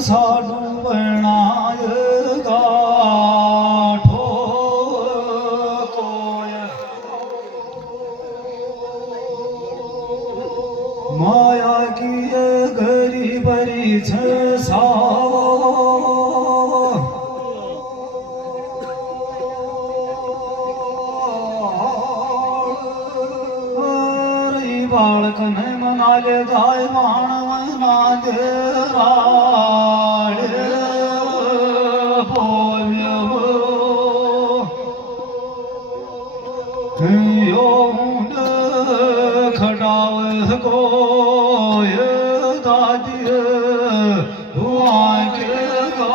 साडू बनाय गाठो कोय माया की गरीबरी छसा बालक ने मनाले गाय मानव नादे राड़े बोल्यो खड़ाव कोय दादिए हुआ के गो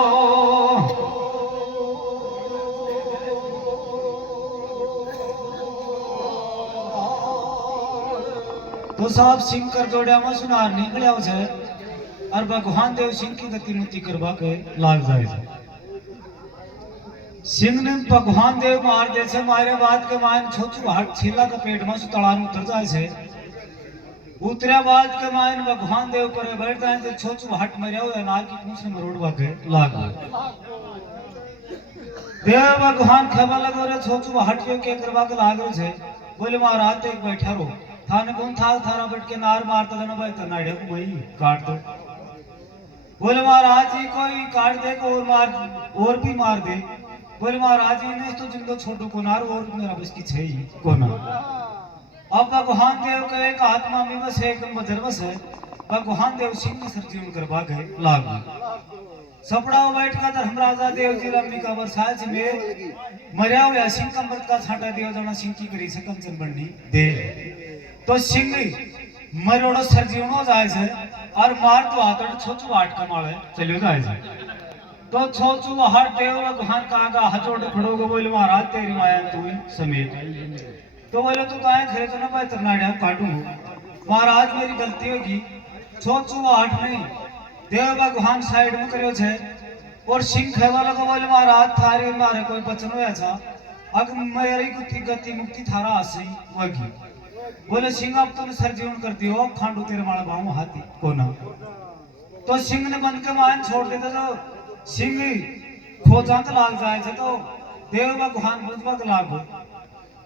तो साहब सिंह कर जोड़िया में सुनार निकलिया है और भगवान देव सिंह की गति मुक्ति करवा के लाग जाए सिंह ने भगवान देव मार दे से मारे बाद के मान छोचू हाथ छीला के पेट में तड़ान उतर जाए से उतरे बाद के मान भगवान देव पर बैठ जाए तो छोचू हाथ मरिया हुआ नाग की पूंछ में मरोड़वा के लाग देव भगवान खबर लगो रे छोचू हाथ के करवा के लाग रहे बोले महाराज एक बैठा रो थाने कौन था थारा बैठ के नार मारता था ना भाई तनाड़े को वही काट दो बोले महाराज जी कोई काट दे को और भी मार दे बोले महाराज जी ने तो जिनको छोटू को नार और मेरा बस की छे ही को ना अब भगवान देव का एक आत्मा में बस एकदम बजर बस है भगवान देव सिंह ने सर जीवन करवा गए लाग सपड़ा बैठ का धर्म राजा देव जी रम्मी का बरसात में मरिया हुआ सिंह कमरत का छाटा देव जना सिंह की करी से कंचन बननी दे तो सिंह मरोड़ो सर जीवनो जाए से और मार तो आतड़ छोचू आठ कमाले चलियो जाए से तो छोचू हाट देव भगवान कागा हजोड़ खड़ोगे बोले महाराज तेरी माया तू समेत तो बोले तू काहे खरे तो ना भाई तरनाड़िया काटू महाराज मेरी गलती होगी छोचू हाट नहीं देव भगवान साइड में करियो छे और सिंह खेवा लगा बोले महाराज थारे मारे कोई बचन होया था अग मेरी गुत्ती गति मुक्ति थारा आसी वगी बोले सिंह अब तुमने सर जीवन कर दियो अब खांडू तेरे माड़ा बाहू हाथी कोना तो सिंह ने बन के मान छोड़ देते तो सिंह खोजा के लाग जाए थे तो देव भगवान बुझवा के लाग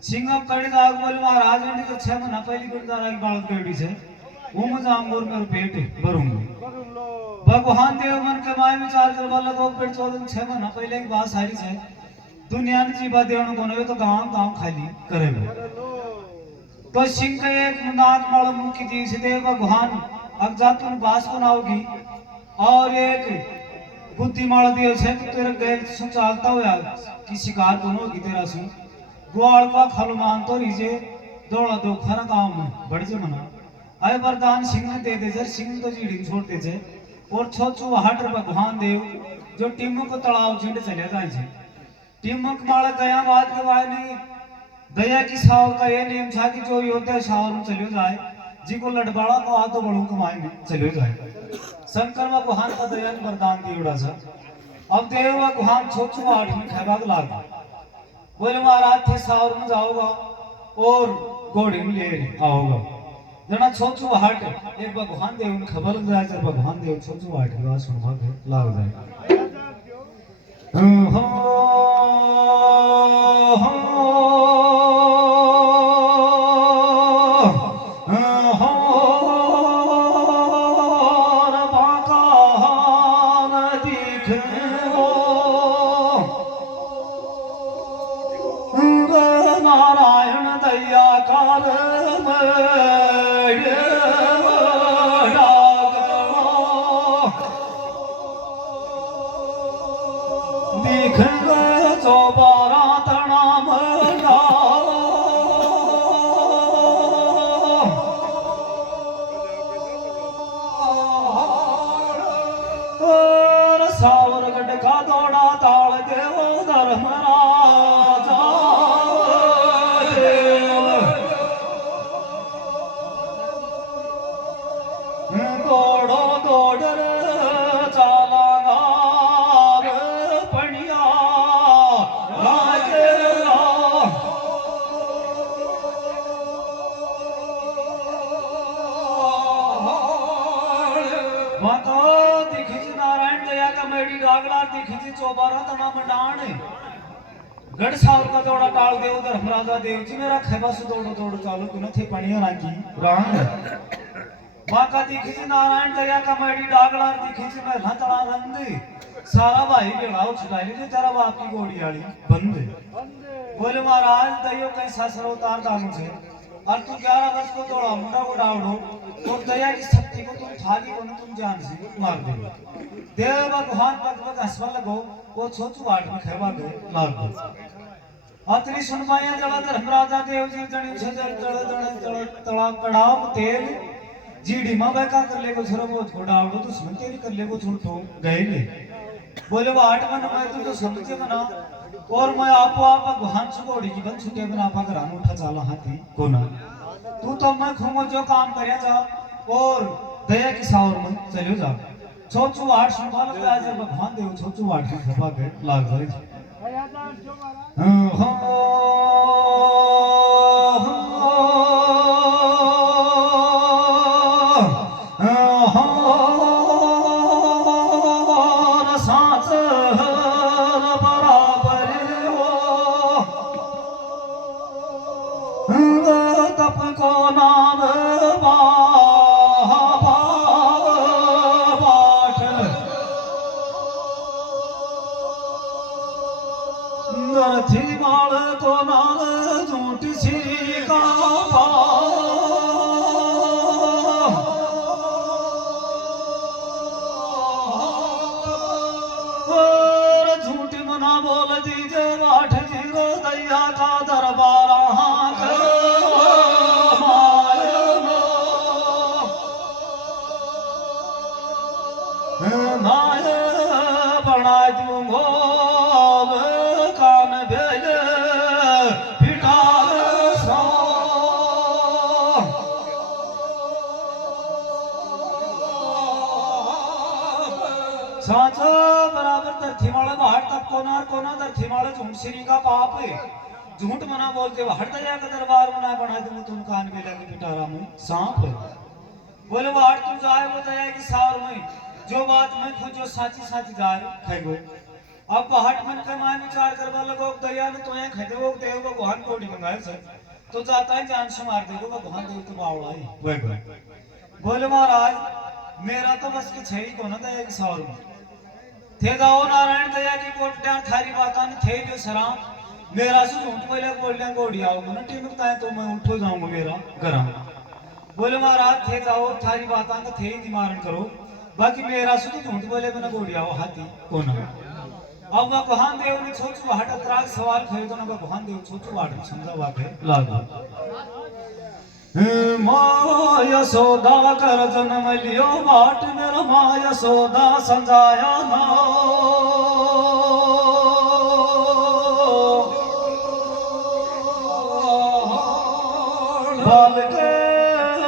सिंह अब कड़ी दाग बोले महाराज ने तो 6 महीना पहली गुंजारा की बात करी छे वो मुझे आंगूर मेरे पेट भरूंगी भगवान देव मन के माय विचार करवा लगो पेट 6 महीना पहले की बात सारी छे दुनिया ने जीवा देवण कोने तो गांव खाली करेगा तो सिंह के एक नाग माल मुखी जी से देव भगवान अब जातुन बास को नाओगी और एक बुद्धि माल दियो छे कि तेरे गैल सु चालता होया कि शिकार दोनों की तेरा सु ग्वाल का खलमान तो रीजे दौड़ा दो खरा गांव में बढ़ जे मना आए वरदान सिंह ने दे दे जर सिंह तो जीड़ी छोड़ दे छे और छोचू हट भगवान देव जो टिमक तलाव झिंड चले जाए छे टिमक माल गया बात के वाय नहीं दया की सावर का ये नियम था कि जो योद्धा सावर में चलियो जाए जी को लड़बाड़ा को आतो बड़ू कमाए में चलियो जाए शंकर भगवान का दया ने वरदान दी उड़ा सा अब देव भगवान छोचू 8 में खैबाग लाग बोले महाराज थे सावर में जाओगा और घोड़ी में ले आओगा जना छोचू हट एक भगवान देव ने खबर लग जाए जब भगवान देव छोचू हट की बात सुनवा के लाग जाए नारायण दैया काल दिख जो बारा तना मना सावर गढ़ का दौड़ा ताल देव धर्मराजा दौड़ो दौड़ चालागा दया का मेरी डागला दिखी चौबारा तना मंडाण गढ़ सावर का दौड़ा टाल दे उधर हमराजा देव जी मेरा खेबा से दौड़ो दौड़ो चालो तूने थे पणिया रांची रांग बाका दिखी जी नारायण दया का मेरी डागला दिखी जी मैं तड़ा रंद सारा भाई बेड़ाओ छुटाई लीजिए तेरा बाप की गोड़ी वाली बंद बोले महाराज दयो कैसा सरोतार दानू से और तू 11 वर्ष को दौड़ा मुंडा को डावड़ो और दया की शक्ति को तुम ठागी को तुम जान से मार दे देव भगवान पग पग हंसवा लगो वो छोचू वाट में खेवा गए मार दो अतरी सुन पाया जड़ा धर्मराजा देव जी जणी छजर जड़ तड़ा कड़ाव तेल जीडी मां बैका कर ले को छरबो छोड़ावड़ो तो सुन तेरी कर ले को छुड़ तो गए ले बोले वो 8 मन मैं तू तो समझे बना और मैं आपो आप भगवान सुगोड़ी की बन छुटे बना आपा घर उठा चाला हाथी कोना तू तो मैं खुमो जो काम करया जा और दया की सावर में चलियो जा छोचू आठ संभाल के आज भगवान देव छोचू आठ में सभा के लाग जाए तप को नाम पाठ नरथी माल को नाम झूठ श्री का झूठ मना बोल दीजे वाठ जीरो दैया का दरबार बना दूंगो कान भेज पिटार साँच बराबर धरती माला बाहर तक कोना धरती माला झूठ श्री का पाप है झूठ मना बोलते हर दया का दरबार बना बना दूंगा तुम कान में लगे पिटारा में सांप बोले वो हट तुम जाए वो दया की सावर में जो बात मैं खुद जो साची साची जा खाई गो अब हट मन के मान विचार करवा लगो दया ने तो यहाँ खाते वो देव भगवान कोड़ी मंगाए सर तो जाता है जान से मार देगो भगवान देव तो बावड़ा ही वह बोले महाराज मेरा तो बस के छही को ना दया की सावर में थे जाओ नारायण दया की कोटियां थारी बात थे जो सराम मेरा से झूठ बोले बोलिया गोड़ी आओगे ना टिमकता है तो मैं उठो जाऊंगा मेरा घर बोले महाराज थे जाओ थारी बात थे ही निवारण करो बाकी मेरा से तो झूठ बोले बिना गोड़ी आओ हाथी कोना अब भगवान देव ने छोचू हट अतराग सवाल खरीदो ना भगवान देव छोचू हट समझावा के लागो माया सोदा कर जन्म लियो बाट मेरा माया सोदा संजाया ना बाल के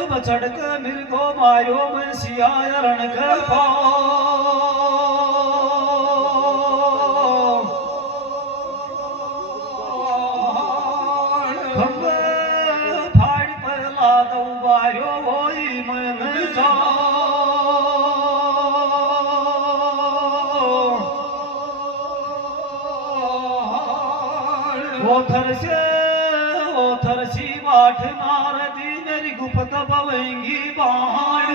बछड़ के मिर्गो मायो में सिया रण के फाड़ पर ला दो बायो वही मन जा ओथर सी वाठ नारदी मेरी गुप्त पवेंगी बाण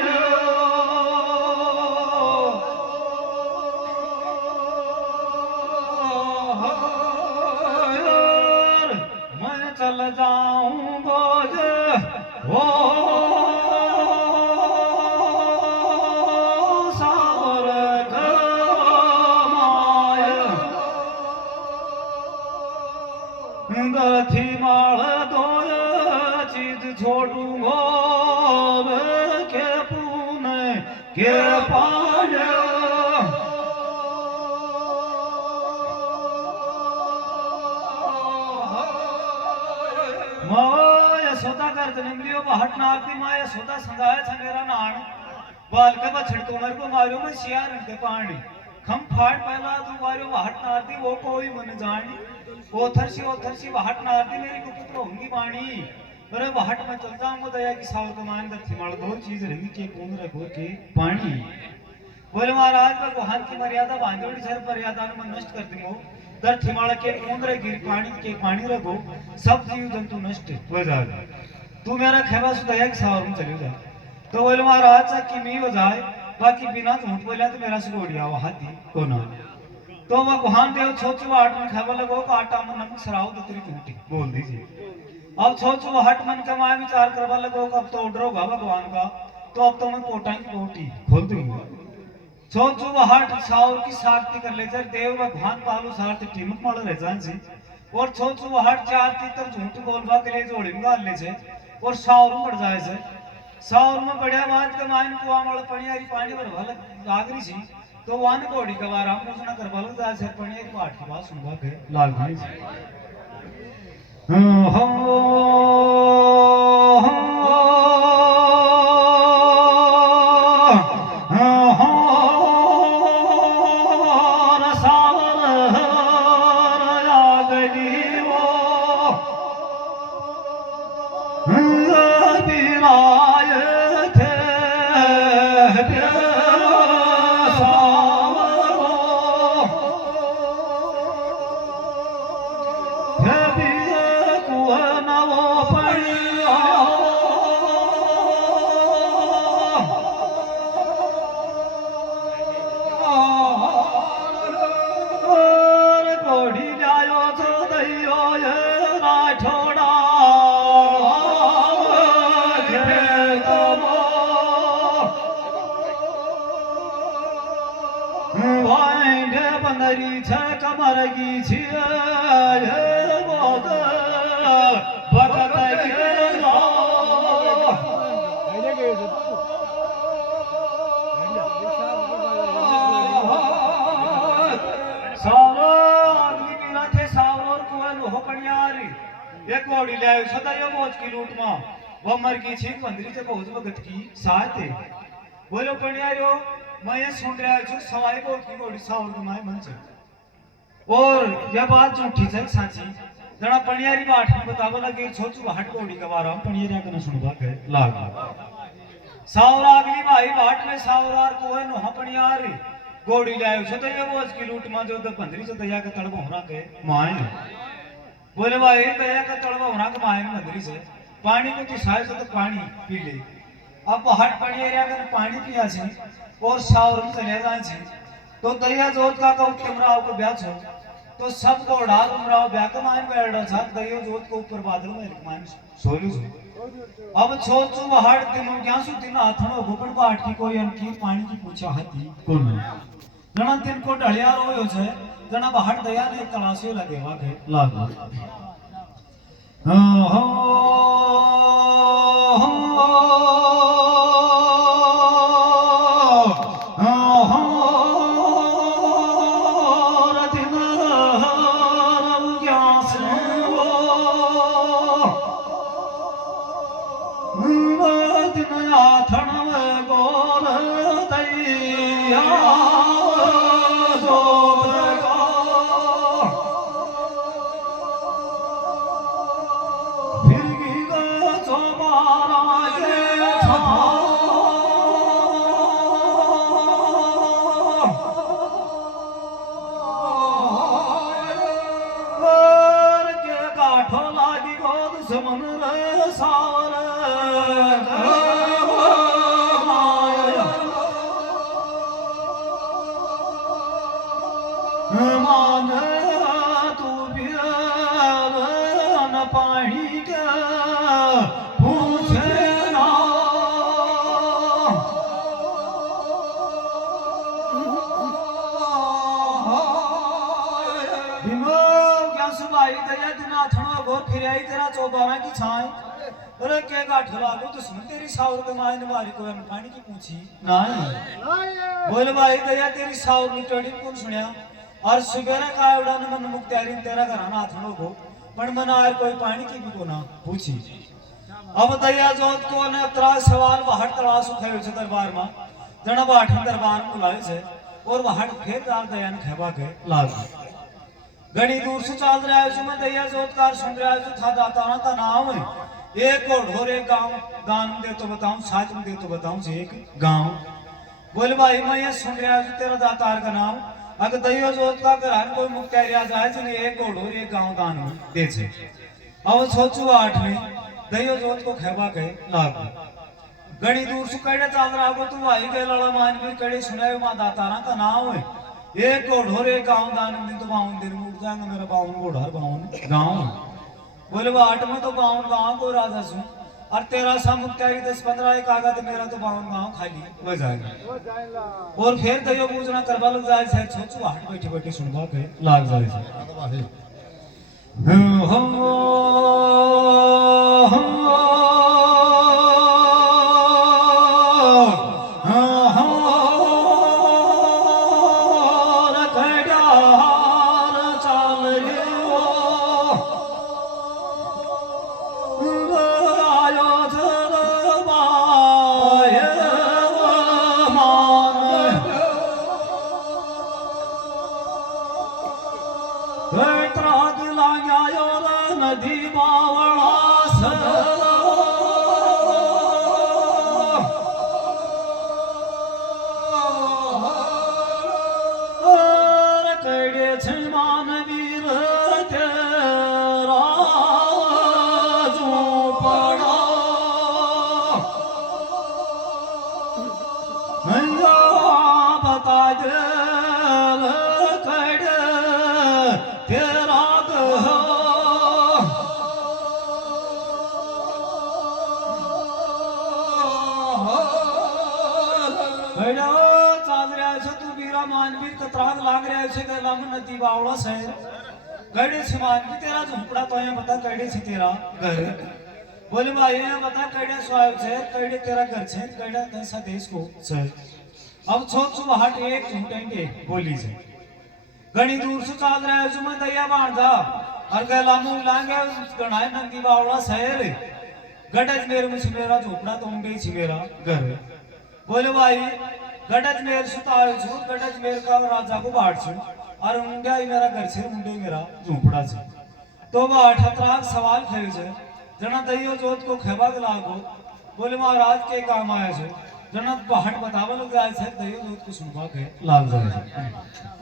मैं चल जाऊं बोझ हो सावर दथी माल दोय चीज छोड़ूंगो के पूने के पाय माया सोदा कर जन्मलियो हट नाती माया सोदा संगाया था मेरा नान बाल के बछड़ को मर को मारो मैं शियार के पानी खम फाड़ पहला तू मारो हट नाती वो कोई मन जानी ओथर सी हट नाती मेरी गुप्त होंगी बाणी अरे हट में चलता हूँ दया की सावर को मान दर थी माल दो चीज रही के कौन रखो के पानी बोले महाराज मैं गुहान की मर्यादा बांधोड़ी सर मर्यादा में नष्ट कर दूंगा दर थिमाड़ा के कुंदरे गिर पानी के पानी रखो सब जीव जंतु नष्ट हो जाए तू मेरा खेवा सुधाया कि सावर में चले जाए तो बोले महाराज सा कि मी हो जाए बाकी बिना झूठ बोला तो मेरा सुगोड़िया वो हाथी को ना तो वह गुहान देव छोचू आठ में खेवा लगो आटा में नमक सराव तो तेरी टूटी बोल दीजिए अब छोचू हट मन का माया विचार करवा लगो अब तो ऑर्डर होगा भगवान का तो अब तो मैं पोटा की पोटी खोल दूंगा सोचो हट सावर की सारती कर ले जर देव भगवान पालो सारती टीमक मार रह जान जी और सोचो हट चार तीतर झूठ बोलवा के लिए जोड़ी में गाल ले छे और सावर में बढ़ जाए छे सावर में बढ़िया बात के मायन को आमल पणियारी पानी भर भल लागरी छी तो वान घोड़ी का वार हम पूछना करवा लो जाए छे पणियारी पाठ की बात सुनवा के लाग गई बनरी छ कमर की छिए बोद भगत के सावरो आदमी पीना थे सावरो कुवन हो पणियारी एक घोड़ी ले आयो सदा यो मौज की लूट मा वो मर की छी बंदरी से बहुत भगत की साथ है बोलो पणियारो मैं ये सुन रहा हूँ सवाई को की घोड़ी सावर के माय मन से और यह बात झूठी है साची जना पणियारी बात में बतावा लगे सोचू हट घोड़ी का बारा पणियारी कने सुनवा के लाग सावर अगली भाई बाट में सावरार को है नो पणियारी घोड़ी लायो सदा ये बोझ की लूट मा जो द बंदरी से दया का तड़बो होना के माय बोले भाई दया का तड़बो होना के माय बंदरी से पानी को तिसाए से तो पानी पी ले अब हट पणियारी का पानी पिया से और सावर में चले जाए छे तो दया जोत का उत्तमराव को ब्याह छो तो सब को डाल उमराव ब्याह का मान बैठा था दया जोत को ऊपर बादल में मान सोलू छो अब छोचू हट दिन क्या सु दिन हाथनो गोपन बाट की कोई अनकी पानी की पूछा हती कोन जना दिन को ढलिया रोयो छे जना बहट दया ने तलाशे लगेवा के लागो हो पानी का पूछे ना सुबाई दया दिना थणो गो फिर आई तेरा चौबारा की छाए अरे के गाठ लागो तो सुन तेरी सावर के माय ने मारी को पानी की पूछी नहीं बोल भाई दया तेरी सावर की टड़ी कौन सुनया और सुबेरा का उड़ान मन मुक्तारी तेरा घराना थणो गो पण मन आर कोई पानी की भी को ना पूछी अब दया जोत को ने त्रा सवाल बहट तलाश उठायो छ दरबार में जना बाट दरबार में बुलाए छे और बहट फिर दार दया ने खेबा के लाग घड़ी दूर से चल रहा है मैं दया जोतकार सुन रहा है था दाता का नाम है एक और एक गांव दान दे तो बताऊं साथ में दे तो बताऊं से एक गांव बोले भाई मैं ये सुन रहा हूँ तेरा दातार का नाम अगर दयो जोत का घर कोई मुक्तियारी आ जाए जिन्हें एक घोड़ो एक गांव दान में दे छे अब सोचू 8 में दयो जोत को खेबा के लागू घड़ी दूर से कड़े चाल रहा को तू भाई के लड़ा मान भी कड़े सुनाए मां दातारा का नाम है एक घोड़ो एक गांव दान में तो 52 दिन में उठ जाएगा मेरा 52 घोड़ा 52 गांव बोले वो 8 में तो 52 गांव को राजा सू और तेरा सा मुक्तारी 10-15 एक आगा तो मेरा तो 52 गांव खाली हो जाएगा और फिर दयो पूजना करवा लग जाए से सोचू हाट बैठी बैठी सुनवा के लाग जाए से नदी बावड़ा कड़े छमान वीर तेरा जो पड़ा बता दे कड़े तेरा मानवीर कतराग लाग रहा है गला में नदी बावड़ा शहर कड़े से मानवी तेरा झुंपड़ा तो यहाँ बता कड़े से तेरा घर बोले भाई यहाँ बता कड़े स्वायब शहर कड़े तेरा घर शहर कड़ा कैसा देश को शहर अब सोच हट एक झूठेंगे बोली से घनी दूर से चल रहा है मैं दैया बांध जा और गला में लांगे गणाए नदी बावड़ा शहर गडज मेरे में मेरा झोपड़ा तो उंडे से मेरा घर बोले भाई गडज मेर सुतायो छु गडज मेर का राजा को बाट छु और मुंडिया ही मेरा घर से मुंडे मेरा झोपड़ा छे तो वो 18 सवाल खेल छे जना दइयो जोत को खेबा लागो बोले महाराज के काम आया छे जना पहाड़ बतावा लग जाए छे दइयो जोत को सुनवा के लाग जाए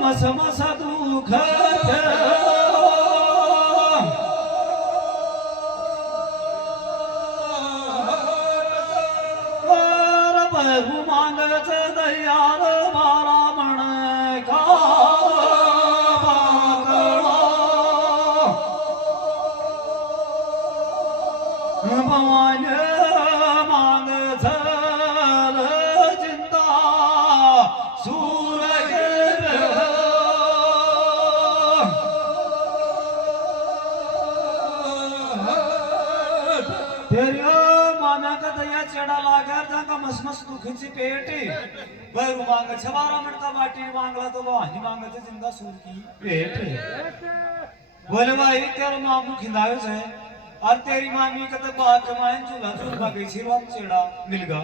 मस मस दुख बहु मांग दयाल बारा मन का भगवान मांग चल जिंदा सूरज माना का दया चढ़ा लागर जाका मस मस दुखी पेट बैरू मांग छवारा मन का बाटी मांगला तो वाही मांग जिंदा सूर की पेट बोले भाई तेरा मामू खिलावे से और तेरी मामी का तो बात कमाए चूल्हा चूल्हा गई सी रोम चेड़ा मिल गा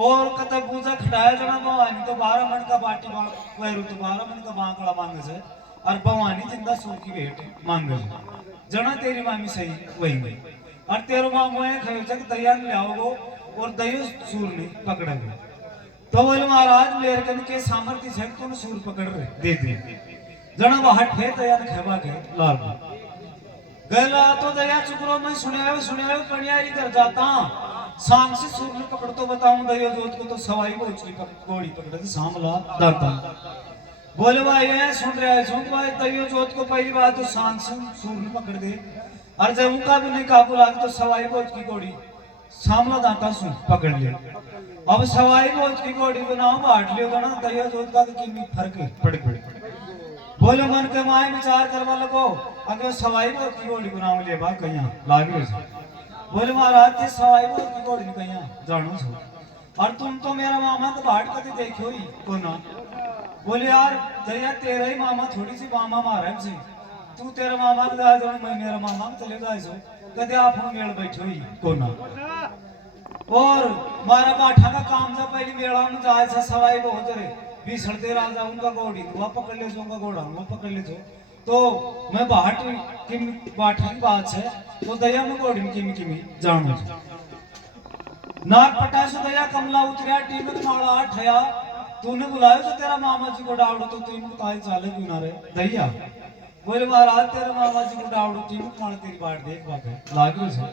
और कत पूजा खटाया जना भवानी तो 12 मन का बाटी बैरू तो 12 मन का बांकड़ा मांगे से और भवानी जिंदा सूर की पेट मांगे जना तेरी मामी सही वही और तेरो मामू है खयो तक दया ले आओगो और दयो सूर ने पकड़ेगो तो बोले महाराज मेरे कन के सामर्थ्य से तुम सूर पकड़ रहे दे दे जना बाहट है दया ने खेबा के लाग गला तो दया चुकरो मैं सुने पणियारी कर जाता शाम से सूर ने पकड़ तो बताऊं दयो जोत को तो सवाई को उचकी गोड़ी पकड़े सामला दाता बोले भाई ये सुन रहा है सुन भाई दयो जोत को पहली बात तो शाम से सूर ने पकड़ दे और जब उनका भी नहीं काबू लाग तो सवाई बोझ की गोड़ी सामला दाता सुन पकड़ ले अब सवाई बोझ की गोड़ी बनाओ बांट लियो ना दया जोत का की फर्क पड़ बोले मन के माय विचार करवा लगो अगर सवाई बोझ की गोड़ी बनाओ ले बा कहिया लाग बोले महाराज के सवाई बोझ की गोड़ी कहिया जानो छो और तुम तो मेरा मामा तो बाट कभी देखो ही को ना। बोले यार दया तेरा ही मामा थोड़ी सी मामा मारा से तू तेरा मामा ने जा दो मैं मेरा मामा चले जाए सो कदे आप हम मेल बैठो ही को ना। और मारा बाठा का काम था पहले मेला में जाए था सवाई बहुत रे बिछड़ते राजा उनका घोड़ी वह पकड़ ले उनका घोड़ा वो पकड़ ले तो मैं बाट की बाठा की बात है तो दया में घोड़ी किमी जानू नाग पटाश दया कमला उतरिया टीमत माला ठया तूने बुलाया तो तेरा मामा जी को डावड़ो तो तीन ताई चाले क्यों ना रे दया बोले महाराज तेरे मामा जी को डावड़ो टीमत माला तेरी बाट देख बाके लागियो से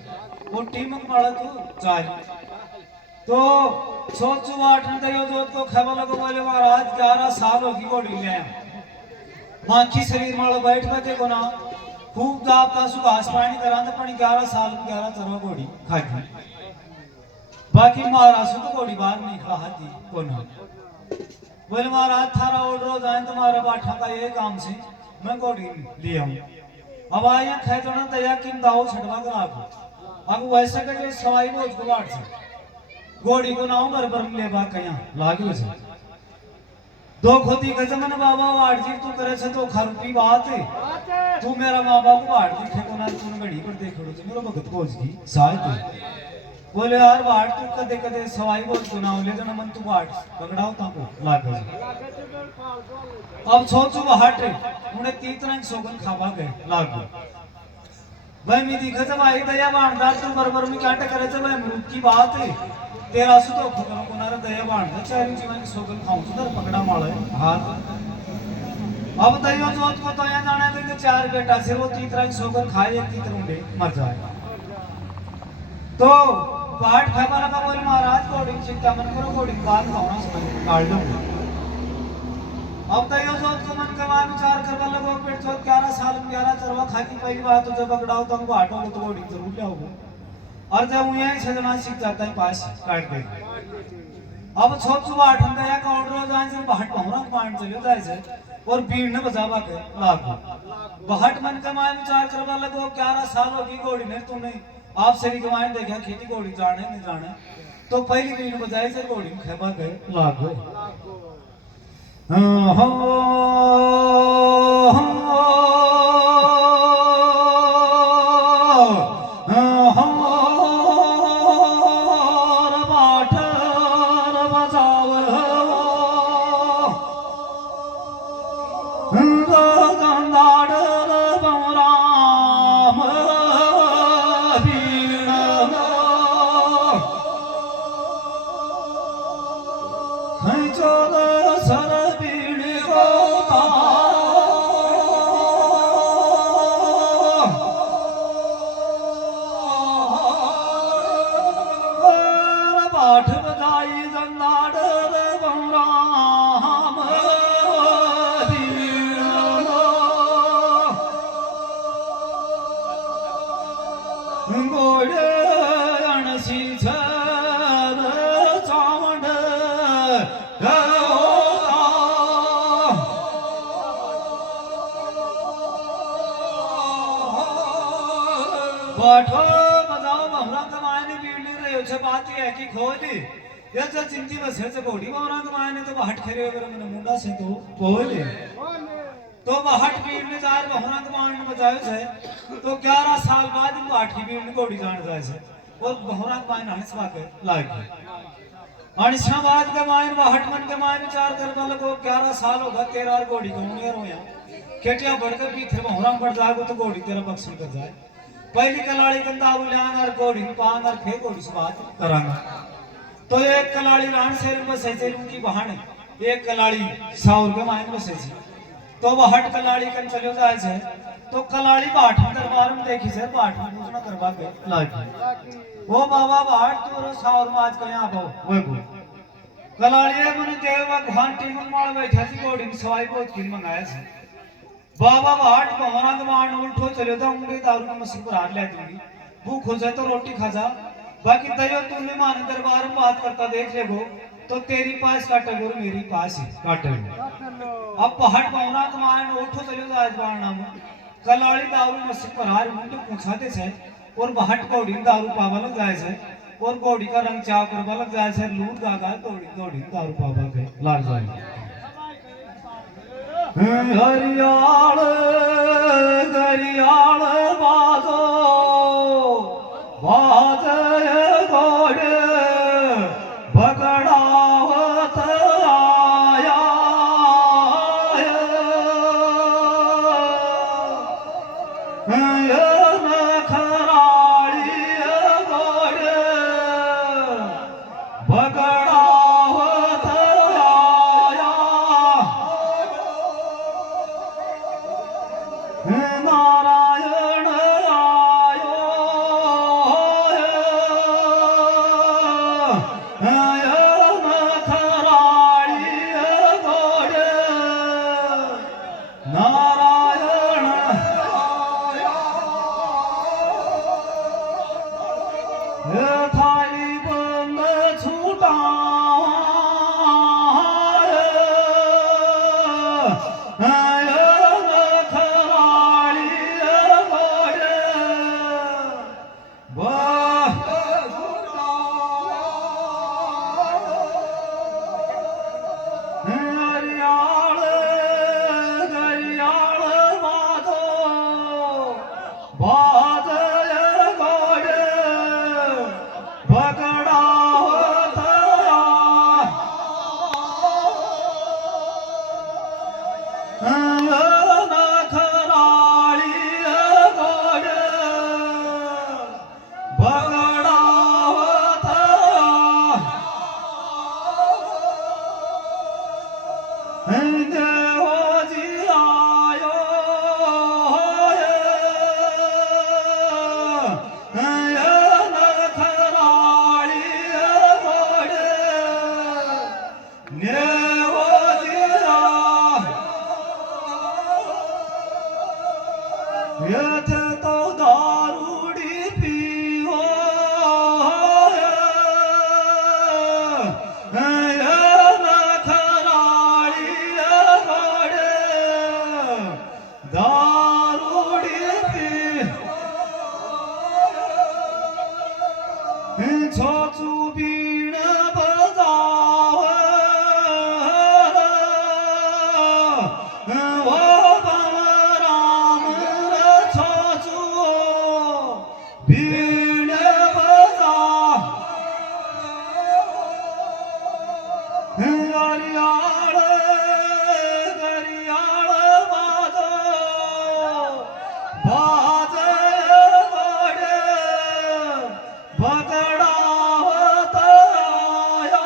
वो टीमत माला तो चाल तो सोचो आठन दयो जोत को खबर लगो बोले महाराज 11 साल होगी घोड़ी ले माखी शरीर मालो बैठ के को ना खूब दापता सुघास पानी करा तो पण 11 साल में 11 तरह घोड़ी खागी बाकी महाराज तो घोड़ी बाहर नहीं खा हाथी को ना। बोले महाराज थारा ऑर्डर जाए तुम्हारा बाठा का ये काम से मैं घोड़ी ले आऊं अब आया खे तो ना दया किन दाव छटवा कर आपको अब वैसे के जो सवाई वो उसको बांट से घोड़ी को नाव बरबर ले बा कया लागियो से दो खोती गजमन बाबा वाड़ जी तू करे से तो खरुपी बात है तू मेरा माँ बाप वाड़ दिखे को ना तू घड़ी पर देखो तो मेरा भगत खोज की साथ बोले यार वाड़ तू कदे कदे सवाई बोल सुनाओ ले जन मन तू वाड़ पकड़ाओ ताको लाग अब सोचू हट उन्हें तीतरंग सोगन खावा गए लाग भाई मी दिखा जब आई दया बाणदार तू बरबर में काटे करे जब मृत की बात है तेरा सु तो खतरो कोनारा दया बाणदा चारी जीवन की सोगन खाऊं तो दर पकड़ा माले हाथ अब दया जोत को तो यहाँ जाने के 4 बेटा से वो तीतरंग सोगन खाए एक तीतरुंडे मर जाए तो बाट खाबा लगा बोले महाराज घोड़ी चिंता मन करो घोड़ी बात होना समझ काट लो अब दया जोत को मन का विचार करवा लगो पेट जोत 11 साल में 11 चरवा खा की पहली बात तो जब पकड़ाओ तो हमको आटो को तो घोड़ी जरूर ले आओगे और जब यही सजना सीख जाता है पास काट दे अब सोचो आठन दया का ऑर्डर हो जाए से बहट पहुरा पांड चले जाए से और भीड़ ने बजावा के लाग बहट मन का विचार करवा लगो 11 साल होगी घोड़ी ने तू नहीं आप सभी कमाए देखा खेती घोड़ी जाने नहीं जाने तो पहली भीड़ बजाई से घोड़ी में खेबा गए लाग बाठो बजाओ बहुरा कमाने भीड़ नहीं रहे हो बात ये है कि खोली ये जो चिंती बस है जो घोड़ी बहुरा कमाने तो हट खरे अगर मैंने मुंडा से तो बोले तो हट भीड़ में जार बहुरा कमाने बजायो से तो 11 साल बाद इनको हट की भीड़ में घोड़ी जान जाए से और बहुरा कमाने हंस बाके लायक अनिशाबाद के मायन हट मन के मायन विचार कर लगो 11 साल होगा तेरा और घोड़ी को उन्हें रोया केटिया बढ़कर भी थे बहुरा बढ़ जाएगा तो घोड़ी तेरा बख्शन कर जाए पहली कलाड़ी कंदा उल्यान और घोड़ी पान और फे घोड़ी से बात करांगा तो एक कलाड़ी रान शेर में सजे उनकी बहाने एक कलाड़ी साउर के मायन में सजी तो वो हट कलाड़ी कन चलो जाए से तो कलाड़ी बाट दरबार में देखी से बाट में पूछना करवा के लागी वो बाबा बाट तो साउर में आज का यहां बहु वो कलाड़ी ने देव भगवान टीमन माल बैठा सी घोड़ी में सवाई बहुत किन मंगाया से बाबा बाट पहुरा दमान उल्टो चले तो उंगली दारू की मशीन पर हाथ ले दूंगी भूख हो जाए तो रोटी खा जा बाकी दयो तुमने माने दरबार में बात करता देख लेगो तो तेरी पास काटेगो मेरी पास ही काटेगो अब पहाड़ पहुरा दमान उल्टो चले जाए बाणा में कलाड़ी दारू मशीन पर हार मुंडे पूछाते से और बहट घोड़ी दारू पावल जाए से और घोड़ी का रंग चाव करवा लग जाए से लूट गागा घोड़ी घोड़ी दारू पावा के लाग जाए हरियाल गरियाल बाजो बाजे घोड़े बगड़ावत आया खराड़ी घोड़े बगड़ावत आया नारायण आयो खराड़ी घोड़े नारायण थाली बंद छूटा खराड़ी घोड़े हरियाल गरियाल बाजो बाजे घोड़े बगड़ावत खराड़ी घोड़े बगड़ावत देवो जी आयो खराड़ी घोड़े देवो जी ये तो दारूड़ी पियो खराड़ी घोड़े दारूड़ी पी छोचू बीण बजाव वो बलराम छोचू बीण बजा गरियाल गरियाल बाजो बाजे घोड़े बगड़ावत आया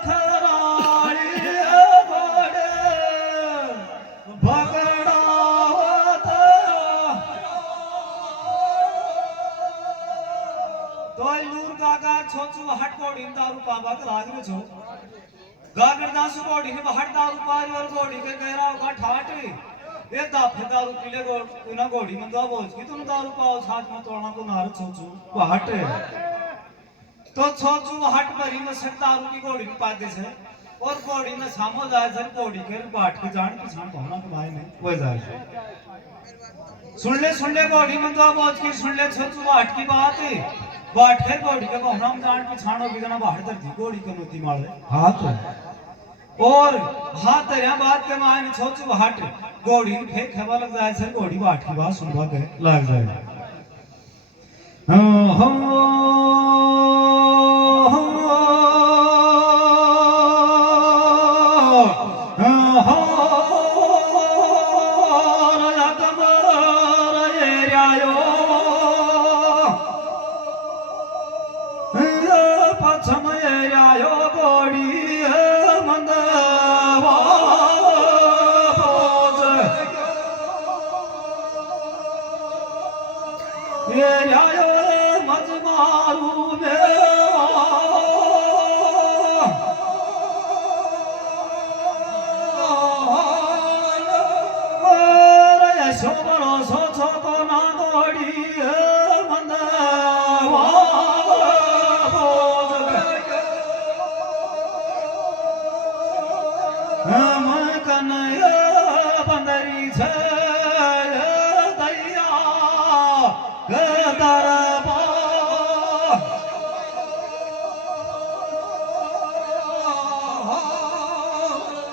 खराड़ी घोड़े बगड़ावत तोय लूर गागा छोचू हट घोड़ी दारू पावा के लाग रे छो गागर दासु घोड़ी ने हट दारू पारी और घोड़ी के गहरा होगा ठाट ये दाफे दारू पीले ना घोड़ी में दो बोझ की तुम दारू पाओ साथ में तोड़ना को नार छोचू वो हट तो छोचू हट भरी में सक दारू की घोड़ी में पाते से और घोड़ी में सामो जाए सर घोड़ी के बाट के जान पहचान भावना के भाई ने वो जाए सुन ले घोड़ी में दो बोझ की सुन ले छोचू हट की बात है बाट के घोड़ी के भावना में जान पहचान होगी जना बाहर धरती घोड़ी के नोती मारे हाथ और हाथ तेरा बात के मान छोचू हट घोड़ी फेंक खेवा लग जाए सर घोड़ी बाट की बात सुनवा के लग जाए मज मारू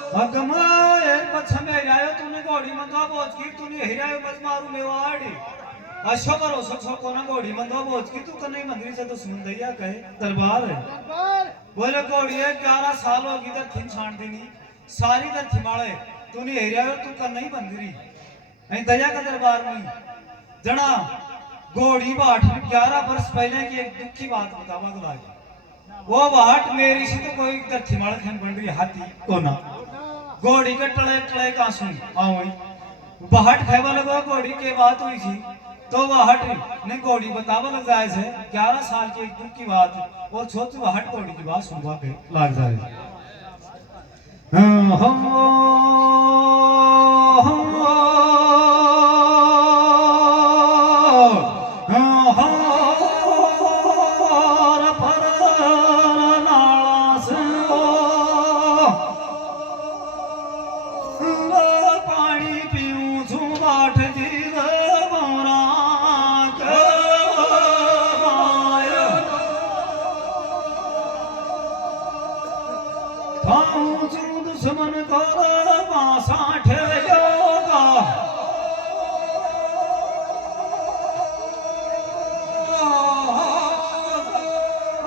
अगमा एक पछमे आयो तूने घोड़ी मंगा बोझ की तूने हिरायो बस मारू मेवाड़ी अशो भरोसा छोको ना घोड़ी मंगा बोझ की तू कन्हई मंदिर से दुश्मन दैया कहे दरबार है बोले घोड़ी 11 साल होगी तर थिन छाण देनी सारी तर थिमाले तूने हिरायो तू कन्हई मंदिरी नहीं दया का दरबार में जना घोड़ी बाट 11 वर्ष पहले की एक दुख की बात बतावा गुलाज वो बाट मेरी से तो कोई इधर थिमाल खन बन रही हाथी को ना घोड़ी के टले टले का सुन आओ बाट खेवा लगो घोड़ी के बात हुई थी तो बाट ने घोड़ी बतावा लग जाए से 11 साल की एक दुख की बात और छोटी बाट घोड़ी की बात सुनवा के लग जाए दुश्मन को बासा ठेगा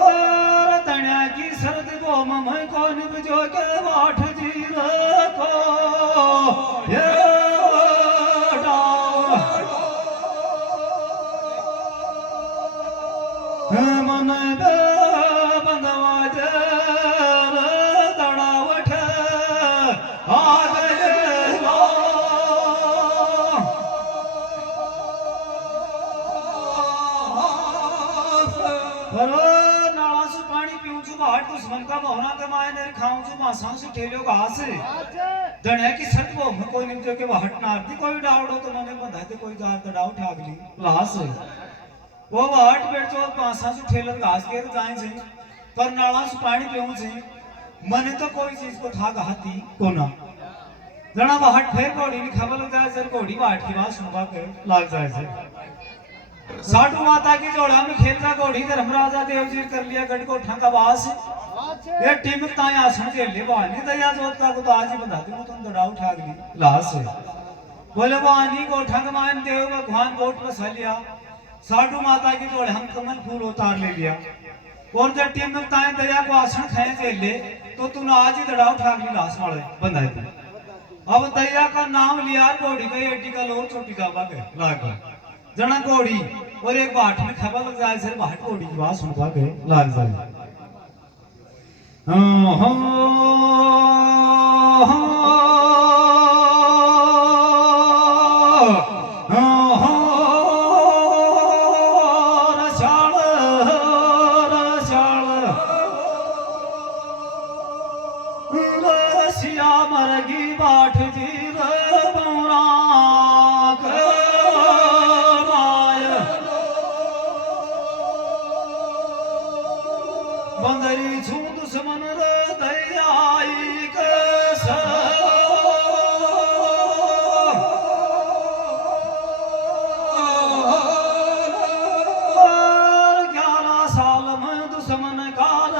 और तण्या की सर्द बोम में को निबजो के बाट जीर को ये मन बे बंदवा दे दुश्मन का बहुना कमाए ने खाऊं जो मासां से ठेलियो घास दण्या की सत वो में कोई नहीं जो के हट नारती कोई डावड़ो तो मने बंधाते कोई जार तो डाव ठाक ली लास वो हट बैठ जो मासां से ठेलर घास के तो जाए से पर नाला से पानी पीऊं से मने तो कोई चीज को था हाथी कोना जना हट फिर घोड़ी ने खबर लग जाए सर घोड़ी बाट की बात सुनवा के लग जाए से साधु माता की जोड़ा में खेलता घोड़ी धर्मराजा देवजीर कर लिया गढ़ को ठंगा वास ये टीम ताए आसन के ले बानी दया जोत का को तो आज ही बता दे वो तुम दड़ाऊ ठाक ली लाश है बोले बानी को ठंग मान देव भगवान गोट में सा लिया साधु माता की जोड़े हम कमल फूल उतार ले लिया और जब टीम ताए दया को आसन खाए के ले तो तूने आज ही दड़ाऊ ठाक ली लाश वाले बंधा दी अब दया का नाम लिया घोड़ी का एडी का लोर छोटी का बाग लाग जना घोड़ी और एक बाट में खबर लग जाए सर बाट घोड़ी की बात सुनवा के लग जाए रसिया मरगी बाट जी बौरा बंदरी छू दुश्मन दयाई कस 11 साल में दुश्मन काल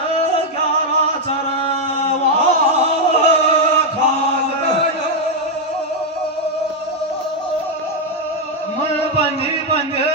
11 चरवा खाल मैं बंधी बंधे